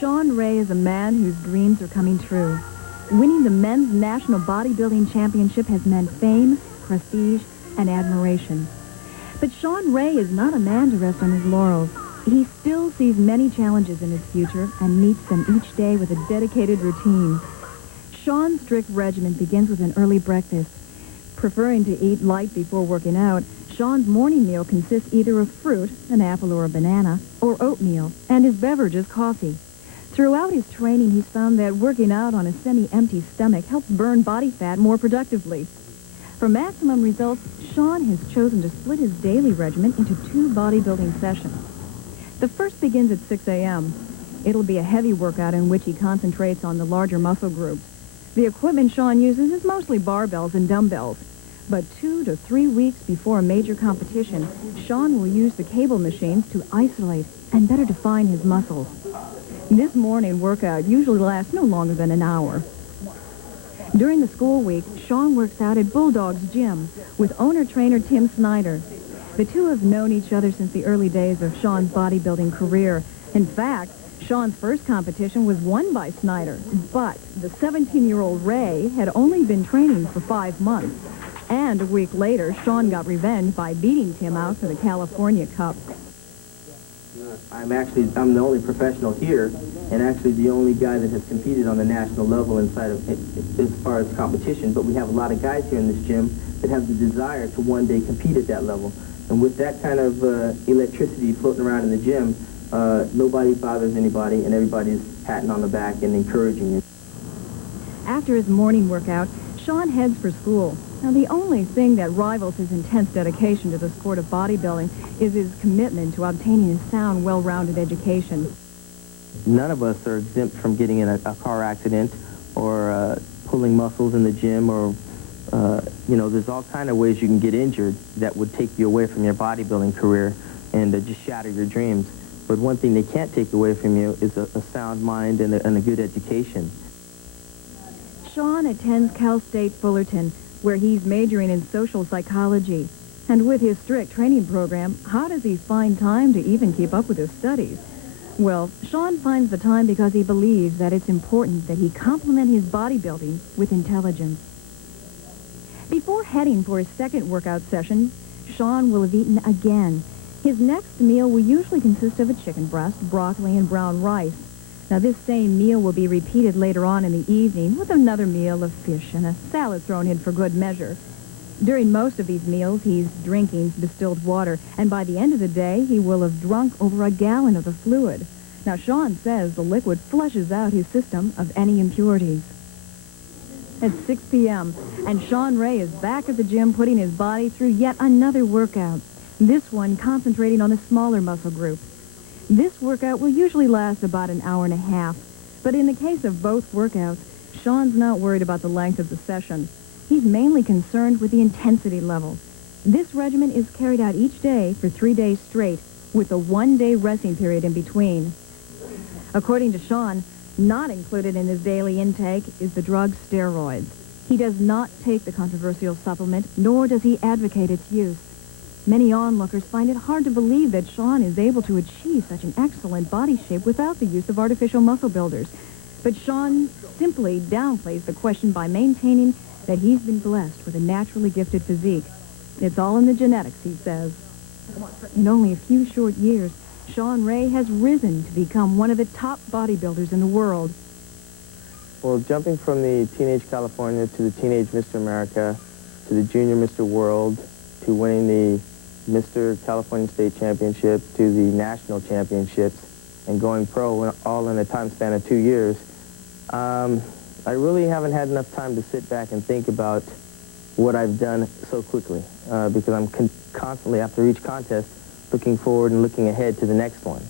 Shawn Ray is a man whose dreams are coming true. Winning the men's national bodybuilding championship has meant fame, prestige, and admiration. But Shawn Ray is not a man to rest on his laurels. He still sees many challenges in his future and meets them each day with a dedicated routine. Shawn's strict regimen begins with an early breakfast. Preferring to eat light before working out, Shawn's morning meal consists either of fruit, an apple or a banana, or oatmeal, and his beverage is coffee. Throughout his training, he's found that working out on a semi-empty stomach helps burn body fat more productively. For maximum results, Shawn has chosen to split his daily regimen into 2 bodybuilding sessions. The first begins at 6 a.m. It'll be a heavy workout in which he concentrates on the larger muscle groups. The equipment Shawn uses is mostly barbells and dumbbells. But 2 to 3 weeks before a major competition, Shawn will use the cable machines to isolate and better define his muscles. This morning workout usually lasts no longer than an hour. During the school week, Shawn works out at Bulldog's gym with owner-trainer Tim Snyder. The two have known each other since the early days of Shawn's bodybuilding career. In fact, Shawn's first competition was won by Snyder, but the 17-year-old Ray had only been training for 5 months. And a week later, Shawn got revenge by beating Tim out for the California Cup. I'm the only professional here, and actually the only guy that has competed on the national level inside of, as far as competition, but we have a lot of guys here in this gym that have the desire to one day compete at that level. And with that kind of electricity floating around in the gym, nobody bothers anybody, and everybody's patting on the back and encouraging you. After his morning workout, Shawn heads for school. Now, the only thing that rivals his intense dedication to the sport of bodybuilding is his commitment to obtaining a sound, well-rounded education. None of us are exempt from getting in a car accident or pulling muscles in the gym or, you know, there's all kind of ways you can get injured that would take you away from your bodybuilding career and just shatter your dreams. But one thing they can't take away from you is a sound mind and a good education. Shawn attends Cal State Fullerton, where he's majoring in social psychology. And with his strict training program, how does he find time to even keep up with his studies? Well, Shawn finds the time because he believes that it's important that he complement his bodybuilding with intelligence. Before heading for his second workout session, Shawn will have eaten again. His next meal will usually consist of a chicken breast, broccoli, and brown rice. Now, this same meal will be repeated later on in the evening with another meal of fish and a salad thrown in for good measure. During most of these meals, he's drinking distilled water, and by the end of the day, he will have drunk over a gallon of the fluid. Now, Shawn says the liquid flushes out his system of any impurities. It's 6 p.m., and Shawn Ray is back at the gym putting his body through yet another workout, this one concentrating on the smaller muscle group. This workout will usually last about an hour and a half, but in the case of both workouts, Shawn's not worried about the length of the session. He's mainly concerned with the intensity level. This regimen is carried out each day for 3 days straight, with a 1-day resting period in between. According to Shawn, not included in his daily intake is the drug steroids. He does not take the controversial supplement, nor does he advocate its use. Many onlookers find it hard to believe that Shawn is able to achieve such an excellent body shape without the use of artificial muscle builders. But Shawn simply downplays the question by maintaining that he's been blessed with a naturally gifted physique. It's all in the genetics, he says. In only a few short years, Shawn Ray has risen to become one of the top bodybuilders in the world. Well, jumping from the Teenage California to the Teenage Mr. America to the Junior Mr. World to winning the Mr. California State Championship to the National Championships and going pro all in a time span of 2 years, I really haven't had enough time to sit back and think about what I've done so quickly because I'm constantly, after each contest, looking forward and looking ahead to the next one.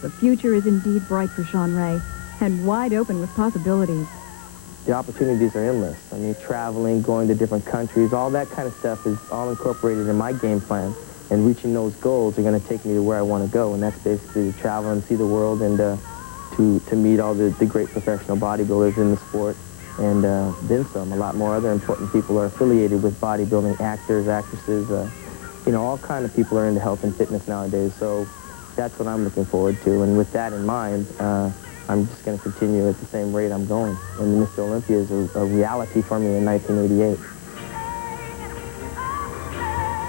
The future is indeed bright for Shawn Ray and wide open with possibilities. The opportunities are endless. I mean, traveling, going to different countries, all that kind of stuff is all incorporated in my game plan. And reaching those goals are going to take me to where I want to go. And that's basically to travel and see the world and to meet all the great professional bodybuilders in the sport. And then some. A lot more other important people are affiliated with bodybuilding, actors, actresses. You know, all kind of people are into health and fitness nowadays. So that's what I'm looking forward to. And with that in mind, I'm just going to continue at the same rate I'm going. And Mr. Olympia is a reality for me in 1988.